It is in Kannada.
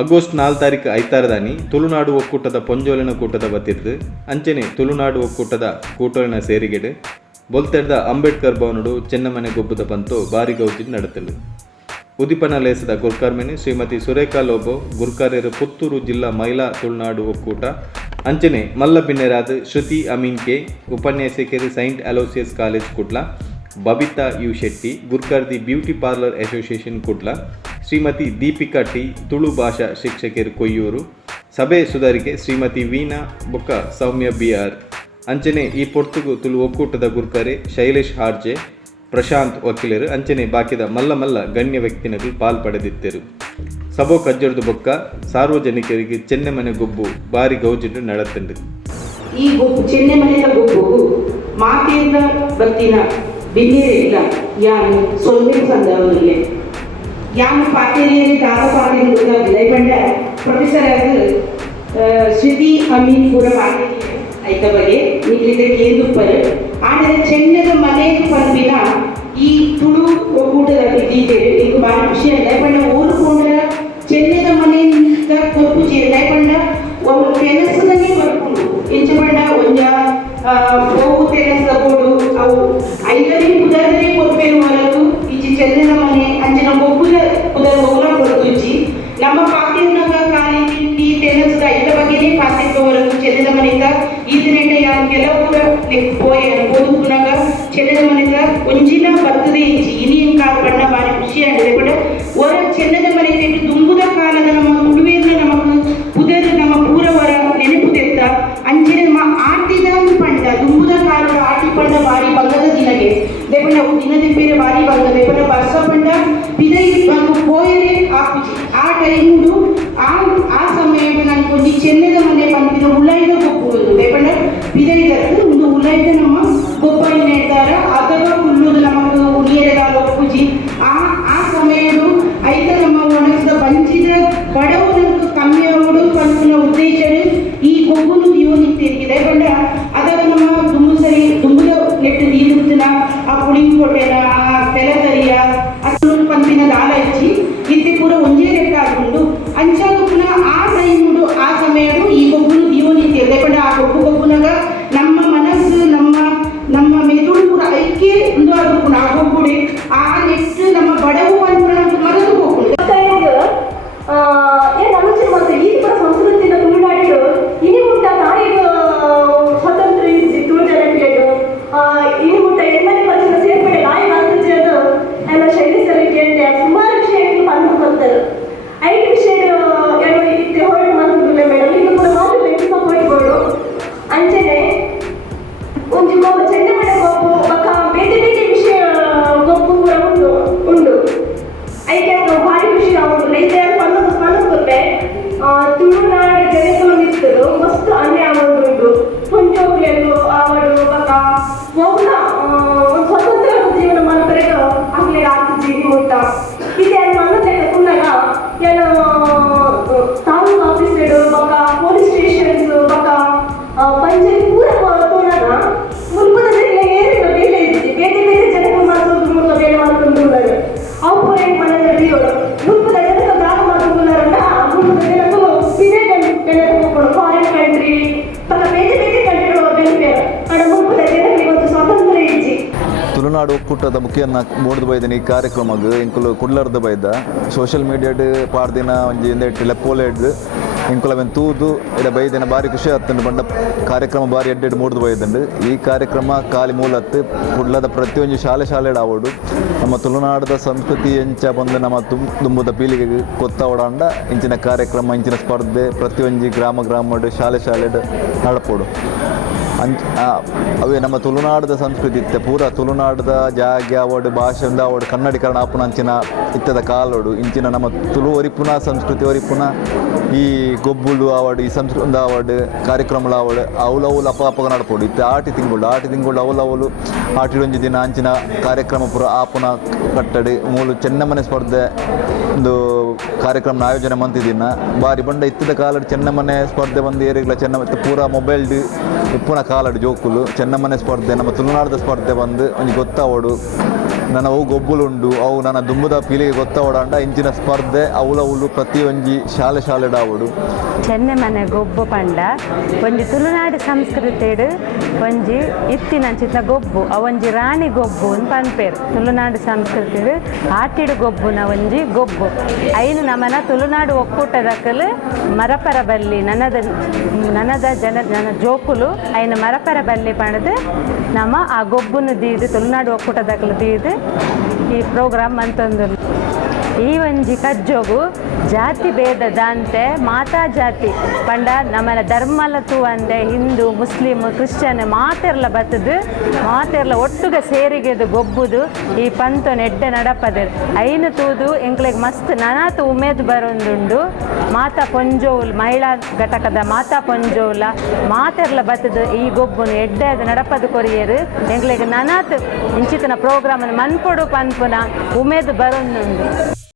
ಆಗಸ್ಟ್ 4 ತಾರೀಕು ಐತಾರದಾನಿ ತುಳುನಾಡು ಒಕ್ಕೂಟದ ಪೊಂಜೋಲಿನ ಕೂಟದ ಬತ್ತಿರ್ದು ಅಂಚನೆ ತುಳುನಾಡು ಒಕ್ಕೂಟದ ಕೂಟೋಲಿನ ಸೇರಿಗೆಡು ಬೊಲ್ತೆಡ್ದ ಅಂಬೇಡ್ಕರ್ ಭವನಡು ಚೆನ್ನಮನೆ ಗೊಬ್ಬುದ ಪಂತು ಬಾರಿ ಗೌಜಿಡ್ ನಡೆತಲು ಉದಿಪನ ಲೇಸದ ಗುರ್ಕಾರ್ಮೆನೆ ಶ್ರೀಮತಿ ಸುರೇಖಾ ಲೋಬೋ ಗುರ್ಕಾರ್ಯರು ಪುತ್ತೂರು ಜಿಲ್ಲಾ ಮಹಿಳಾ ತುಳುನಾಡು ಒಕ್ಕೂಟ ಅಂಚನೆ ಮಲ್ಲ ಬಿನ್ನೆರಾದ ಶ್ರುತಿ ಅಮೀನ್ ಕೆ ಉಪನ್ಯಾಸಕರು saint Aloysius college Kudla Babita U Shetty ಗುರ್ಕಾರ್ದಿ beauty parlour association Kudla Shrimati Deepika T Tulu ಭಾಷಾ ಶಿಕ್ಷಕರು ಕೊಯ್ಯೂರು ಸಭೆ ಸುಧಾರಿಕೆ ಶ್ರೀಮತಿ ವೀಣಾ ಬೊಕ್ಕ ಸೌಮ್ಯ ಬಿಆರ್ ಅಂಚನೆ ಈ ಪೊರ್ತುಗು ತುಳು ಒಕ್ಕೂಟದ ಗುರ್ಕರೆ ಶೈಲೇಶ್ ಹಾರ್ಜೆ ಪ್ರಶಾಂತ್ ವಕೀಲರು ಅಂಚನೆ ಬಾಕಿದ ಮಲ್ಲ ಗಣ್ಯ ವ್ಯಕ್ತಿನಗಳು ಪಾಲ್ಪಡೆದಿದ್ದರು. ಸಭೋ ಕಜ್ಜರ್ದು ಬೊಕ್ಕ ಸಾರ್ವಜನಿಕರಿಗೆ ಚೆನ್ನೆಮನೆ ಗೊಬ್ಬು ಬಾರಿ ಗೌಜಿಟ್ಟು ನಡೆತಂಡು. ಈ ಗೊಬ್ಬು ಚೆನ್ನೆಮನೆಯ ಗೊಬ್ಬು ಮಾತೆಯಿಂದ ಬತ್ತಿನ ಬಿನ್ನಿರೆ ಇಲ್ಲ ಯಾನು ಸೊಲ್ಲೆ ಸಂದರ್ಭದಲ್ಲಿ ಯಾನು ಪಾಟೇರಿಯಲ್ಲಿ ದಾದ ಪಾಟೇರಿ ಗೊತ್ತಾಗಿಲ್ಲ ಇವಂಡ ಪ್ರೊಫೆಸರ್ ಆದ ಶ್ರುತಿ ಅಮೀನ್ ಕೂಡ ಪಾಟೇರಿ ಐತ ಬಗೆ ನಿಗ್ಲಿದೆ ಕೇಂದುಪ್ಪರು ಆದರೆ ಚೆನ್ನದ ಮನೆಗೆ ಬಂದಿನ ಈ ತುಳು ಒಕ್ಕೂಟದ ಇದ್ದೀರಿ ಈಗ ಭಾರಿ ಖುಷಿ ಅಂತ ಪಂಡ ಊರು ಕೊಂಡರ ಚೆನ್ನದ ಮನೆಯಿಂದ ಕೊಪ್ಪು ಚೇರ್ದ ಪಂಡ ಒಂದು ಕೆಲಸದಲ್ಲಿ ಬರ್ಕೊಂಡು ಎಂಚ ಪಂಡ ಒಂಜ ಹೋಗು ಕೆಲಸ ಬೋಡು ಅವು ಐದನೇ ಕುದರದೇ ಕೊಪ್ಪೇರು ಹೊರತು ಈಚೆ ಚೆನ್ನದ ಮನೆ ಅಂಚಿನ ಒಬ್ಬುಲ ಕುದರ ಹೋಗ್ಲ ಕೊಡುಚ್ಚಿ ನಮ್ಮ ಪಾತಿರ್ನಾಗ ಖಾಲಿ ತಿಂಡಿ ತೆನಸದ ಇದರ ಬಗ್ಗೆನೇ ಪಾತಿರ್ಕ ಹೊರತು ಚೆನ್ನದ ಮನೆಯಿಂದ ಈದಿನೆಂಡ ಯಾರು ಕೆಲವು ಪೋಯ ಓದುಕುನಾಗ ಚೆನ್ನದ ಮನೆಯಿಂದ ಒಂಜಿನ ಬರ್ತದೆ ಇಚ್ಚಿ ಇನಿಯನ್ ಕಾಲ ಬಣ್ಣ ಭಾರಿ ಖುಷಿ ಆಗಿದೆ ಬಟ್ ಹೊರ ಚೆನ್ನದ ಮನೆ ತೆಟ್ಟು ದುಂಬುದ ಕಾಲದ ನಮ್ಮ ತುಳುವೇರ್ನ ನಮಕ್ ಪುದರ್ ನಮ್ಮ ಪೂರವರ ನೆನಪು ತೆತ್ತ ಅಂಚಿನ ನಮ್ಮ ಆಟಿದ ಪಂಡ ದುಂಬುದ ಕಾಲದ ಆಟಿ ಪಂಡ ಭಾರಿ ಬಂಗದ ದಿನಗೆ ದೇಪಂಡ ಅವು ದಿನದ ಬೇರೆ ಭಾರಿ ಬಂಗ ದೇಪಂಡ ಬರ್ಸ ಪಂಡ ಪಿದೈ ಬಂದು ಪೋಯರೆ ಆಪುಜಿ ಆ ಟೈಮುಡು ಆ ಸಮಯಕ್ಕೆ ನಾನು ಕೊಂಡಿ ಚೆನ್ನದ ಮನೆ ಬಂದಿನ ಉಳ್ಳಾಯ್ದ ಗೊಬ್ಬುವುದು ದೇಪಂಡ ಪಿದೈದದ್ದು ಒಂದು ಉಳ್ಳಾಯ್ದ ನಮ್ಮ ಗೊಬ್ಬ ಹೇಳ್ತಾರ ಅಥವಾ ಹುಲ್ಲುದು ನಮಗೆ ಉಳಿಯದ ಒಪ್ಪುಜಿ ಆ ಸಮಯದು ಐತ ನಮ್ಮ ಒಣಗಿಸಿದ ಬಂಚಿದ ಬಡವನಂತೂ ಕಮ್ಮಿ ಆಗೋದು ಪಂಚಿನ ಉದ್ದೇಶರು ಈ ಗೊಬ್ಬುನು ದಿಯೋನಿತ್ತೆಗಿದೆ ಬಂಡ ಅದಾಗ ನಮ್ಮ ದುಂಬುದ ನೆಟ್ಟು ನೀರುತ್ತಿನ ಆ ಪುಳಿಂಗ್ ಕೊಟ್ಟೆನ ಆ ತೆಲತರಿಯ ಅಷ್ಟು ಪಂಪಿನ ದಾಲ ಹಚ್ಚಿ ಇತ್ತೆ ಪೂರ ಒಂಜೇ ಲೆಕ್ಕ ಹಾಕೊಂಡು ಅಂಚಾದ ಪುನಃ ಆ ಟೈಮುಡು ಆ ಸಮಯಡು ಈ ಗೊಬ್ಬುನು ದಿಯೋನಿತ್ತೆದೆ ಬಂಡ ಆ ಗೊಬ್ಬುನಾಗ ನಮ್ಮ ಮನಸ್ಸು ನಮ್ಮ ಮೆದುಳು ಪೂರ ಐಕ್ಯ ಒಂದು ಆದ್ರು ಆ ಗೊಬ್ಬುಡೆ ಆ ನೆಟ್ಟು ನಮ್ಮ ಬಡವು ಅಂತ ಮರೆತು ಹೋಗ್ಬೋದು ಏನು ಆಲೋಚನೆ ಮಾಡ್ತಾರೆ ಈ ಥರ ಸಂಸ್ಕೃತಿನ ತುಳುನಾಡಿಡು ಇನಿ ಮುಟ್ಟ ನಾಯಿಗೆ ಸ್ವತಂತ್ರ ಇದ್ದು ತುಳುನಾಡಿಡು ಇನಿ ಮುಟ್ಟ ಎಣ್ಣೆ ಪರಿಸರ ಸೇರ್ಪಡೆ ನಾಯಿ ಮಾತುಜದು ಎಲ್ಲ ಶೈಲಿ ಸಲಿಕೆ ಸುಮಾರು ವಿಷಯಗಳು ಬಂದು ಬರ್ತಾರೆ 5 ವಿಷಯ ಏನು ಇತ್ತೆ ಹೊರಟು ಮಾತುಗಳು ಮೇಡಮ್ ಈಗ ಕೂಡ ಮಾತು ಬೇಕು ಹೊರಡ್ಬೋದು ಅಂಚನೆ ಒಂದು ಗೊಬ್ಬು ಚೆನ್ನೆಮನೆ ಗೊಬ್ಬು ಪಕ್ಕ ಬೇರೆ ವಿಷಯ ಗೊಬ್ಬು ಕೂಡ ಉಂಡು ಐಕೆ ಭಾರಿ ಖುಷಿ ಆಗೋದು ರೈತ ಪನ್ನೊಂದು ತುಳುನಾಡು ಜನಗಳು ನಿಂತರು ಮಸ್ತ್ ಅನ್ಯ ಆಗೋದು ಪುಂಜೋಗ್ಲೆಗಳು ಆವಡು ಪಕ್ಕ ಹೋಗ್ಲ ಒಂದು ಸ್ವತಂತ್ರ ಜೀವನ ಮಾಡ್ತಾರೆ ಆಗ್ಲೇ ಆಗ್ತಿದ್ವಿ ಮುಟ್ಟ ಇದೆ ಅನ್ನೋದೇ ಕುಂದಾಗ ಏನು ತಾಲೂಕು ಆಫೀಸರು ಪಕ್ಕ ಪೊಲೀಸ್ ಸ್ಟೇಷನ್ಸ್ ಪಕ್ಕ ಪಂಚಾಯತ್ ಪೂರ ತೋಣನ ಮುಲ್ಪದಲ್ಲಿ ಏರಿನ ಬೇಲೆ ಇದ್ದಿದ್ದು ಬೇರೆ ಜನಗಳು ಮಾಡೋದು ಮೂಲಕ ಬೇಲೆ ಮಾಡ್ಕೊಂಡು ಅವು ಪೂರ ಏನು ಮನೆಯಲ್ಲಿ ಮುಲ್ಪದ ಜನಕ ಗ್ರಾಮ ಮಾಡ್ಕೊಂಡಾರಂತ ಮುಲ್ಪದ ಜನರು ಇದೇ ಹೋಗ್ಕೊಂಡು ಫಾರಿನ್ ಕಂಟ್ರಿ ಪಕ್ಕ ಬೇರೆ ಕಂಟ್ರಿಗಳು ಬೆನಿಫಿಟ್ ಅಡ ಮುಲ್ಪದ ಜನರಿಗೆ ಒಂದು ಸ್ವಾತಂತ್ರ್ಯ ಇಜ್ಜಿ ತುಳುನಾಡು ಒಕ್ಕೂಟದ ಮುಖ್ಯನ ಬೋರ್ಡ್ ಬೈದಿನ ಈ ಕಾರ್ಯಕ್ರಮಕ್ಕೆ ಇಂಕುಲು ಕುಡ್ಲರ್ದ ಬೈದ ಸೋಷಿಯಲ್ ಮೀಡಿಯಾಡ್ ಪಾಡ್ದಿನ ಒಂಜಿ ಎಂದೆಟ್ಟು ಲೆಪ್ಪೋಲೆ ಹಿಡ್ದು ಇಂಕುಲವೆನ್ ತೂದು ಇಡ ಬೈದಿನ ಭಾರಿ ಖುಷಿ ಹತ್ತಂಡು ಬಂಡ ಕಾರ್ಯಕ್ರಮ ಭಾರಿ ಎಡ್ಡೆಡ್ ಮೂಡ್ದು ಬೈದಂಡು ಈ ಕಾರ್ಯಕ್ರಮ ಕಾಲಿ ಮೂಲತ್ತು ಕುಡ್ಲದ ಪ್ರತಿಯೊಂದು ಶಾಲೆ ಆವಡು ನಮ್ಮ ತುಳುನಾಡದ ಸಂಸ್ಕೃತಿ ಎಂಚ ಬಂದು ನಮ್ಮ ದುಂಬುದ ಪೀಳಿಗೆಗೆ ಕೊತ್ತಾವಡಾಂಡ ಇಂಚಿನ ಕಾರ್ಯಕ್ರಮ ಇಂಚಿನ ಸ್ಪರ್ಧೆ ಪ್ರತಿಯೊಂದು ಗ್ರಾಮ ಶಾಲೆ ನಡಪೋಡು ಅವೇ ನಮ್ಮ ತುಳುನಾಡದ ಸಂಸ್ಕೃತಿ ಇತ್ತೆ ಪೂರ ತುಳುನಾಡದ ಜಾಗ ಅವಡು ಭಾಷೆ ಅವಡು ಕನ್ನಡೀಕರಣ ಆಪುನ ಅಂಚಿನ ಇತ್ತದ ಕಾಲೋಡು ಇಂಚಿನ ನಮ್ಮ ತುಳು ಒರಿಪುನ ಸಂಸ್ಕೃತಿ ಒರಿಪುನ ಈ ಗೊಬ್ಬುಲು ಅವಡು ಈ ಸಂಸ್ಕೃತಿ ಅವಡು ಕಾರ್ಯಕ್ರಮಗಳು ಅವಡು ಅವಲವುಲು ಅಪ್ಪ ನಡ್ಪೋಡು ಇತ್ತೆ ಆಟಿ ತಿಂಗಳು ಅವಲವುಲು ಆಟಿಡ್ ಒಂಜಿ ದಿನ ಅಂಚಿನ ಕಾರ್ಯಕ್ರಮ ಪೂರ ಆಪುನ ಕಟ್ಟಡಿ ಮೂಲು ಚೆನ್ನಮನೆ ಸ್ಪರ್ಧೆ ಒಂದು ಕಾರ್ಯಕ್ರಮ ಆಯೋಜನೆ ಮಂತಿದಿನ ಬಾರಿ ಬಂಡ ಇತ್ತದ ಕಾಲಡ್ ಚೆನ್ನಮನೆ ಸ್ಪರ್ಧೆ ಬಂದು ಏರಿಗ್ಲ ಪೂರ ಮೊಬೈಲ್ ಇಪ್ಪುನ ಕಾಲಡ್ ಜೋಕುಲು ಚೆನ್ನಮನೆ ಸ್ಪರ್ಧೆ ನಮ್ಮ ತುಳುನಾಡದ ಸ್ಪರ್ಧೆ ಬಂದು ಒಂಜಿ ಗೊತ್ತಾವಡು ನನ್ನ ಅವು ಗೊಬ್ಬುಲುಂಡು ಅವು ನನ್ನ ದುಂಬುದ ಪೀಳಿಗೆ ಗೊತ್ತಾವಡಂಡ ಇಂಚಿನ ಸ್ಪರ್ಧೆ ಅವಳು ಪ್ರತಿ ಒಂಜಿ ಶಾಲೆಡಾವಡು ಚೆನ್ನೆ ಮನೆ ಗೊಬ್ಬು ಪಂಡ ಒಂಜಿ ತುಳುನಾಡು ಸಂಸ್ಕೃತಿಡ್ ಒಂಜಿ ಇತ್ತಿನಂಚಿತ ಗೊಬ್ಬು ಅವೊಂಜಿ ರಾಣಿ ಗೊಬ್ಬು ಅಂತ ಪನ್ಪೇರು ತುಳುನಾಡು ಸಂಸ್ಕೃತಿಡ್ ಆಟಿಡು ಗೊಬ್ಬುನ ಒಂಜಿ ಗೊಬ್ಬು ಐನು ನಮನ ತುಳುನಾಡು ಒಕ್ಕೂಟದಕ್ಕಲು ಮರಪರ ಬಲ್ಲಿ ನನದ ನನ್ನ ಜೋಕುಲು ಐನು ಮರಪರ ಬಲ್ಲಿ ಪಣದು ನಮ್ಮ ಆ ಗೊಬ್ಬುನು ದೀದು ತುಳುನಾಡು ಒಕ್ಕೂಟದಕ್ಕಲು ದೀದು ಈ ಪ್ರೋಗ್ರಾಮ್ ಅಂತಂದು ಈ ಒಂಜಿ ಕಜ್ಜೋಗು ಜಾತಿ ಭೇದ ದಾಂತೆ ಮಾತಾ ಜಾತಿ ಪಂಡ ನಮ್ಮನ ಧರ್ಮಲ ತೂ ಅಂದೆ ಹಿಂದೂ ಮುಸ್ಲಿಮ್ ಕ್ರಿಶ್ಚಿಯನ್ ಮಾತೆರ್ಲ ಬತ್ತದು ಮಾತೆರ್ಲ ಒಟ್ಟುಗ ಸೇರಿಗೆದು ಗೊಬ್ಬುದು ಈ ಪಂತೊನ ಎಡ್ಡೆ ನಡಪದೆ ಐನು ತೂದು ಎಂಕ್ಲೆಗ್ ಮಸ್ತ್ ನನಾತು ಉಮೇದು ಬರೊಂದುಂಡು ಮಾತಾ ಪೊಂಜೋಲ್ ಮಹಿಳಾ ಘಟಕದ ಮಾತಾ ಪೊಂಜೋಲ ಮಾತೆರ್ಲ ಬತ್ತದು ಈ ಗೊಬ್ಬುನು ಎಡ್ಡೆ ಅದು ನಡಪದು ಕೊರಿಯರು ಎಂಕ್ಲೆಗ್ ನನಾತು ಇಂಚಿತನ ಪ್ರೋಗ್ರಾಮ್ ಮನ್ಪೊಡು ಪನ್ಪುನ ಉಮೇದು ಬರೊಂದುಂಡು.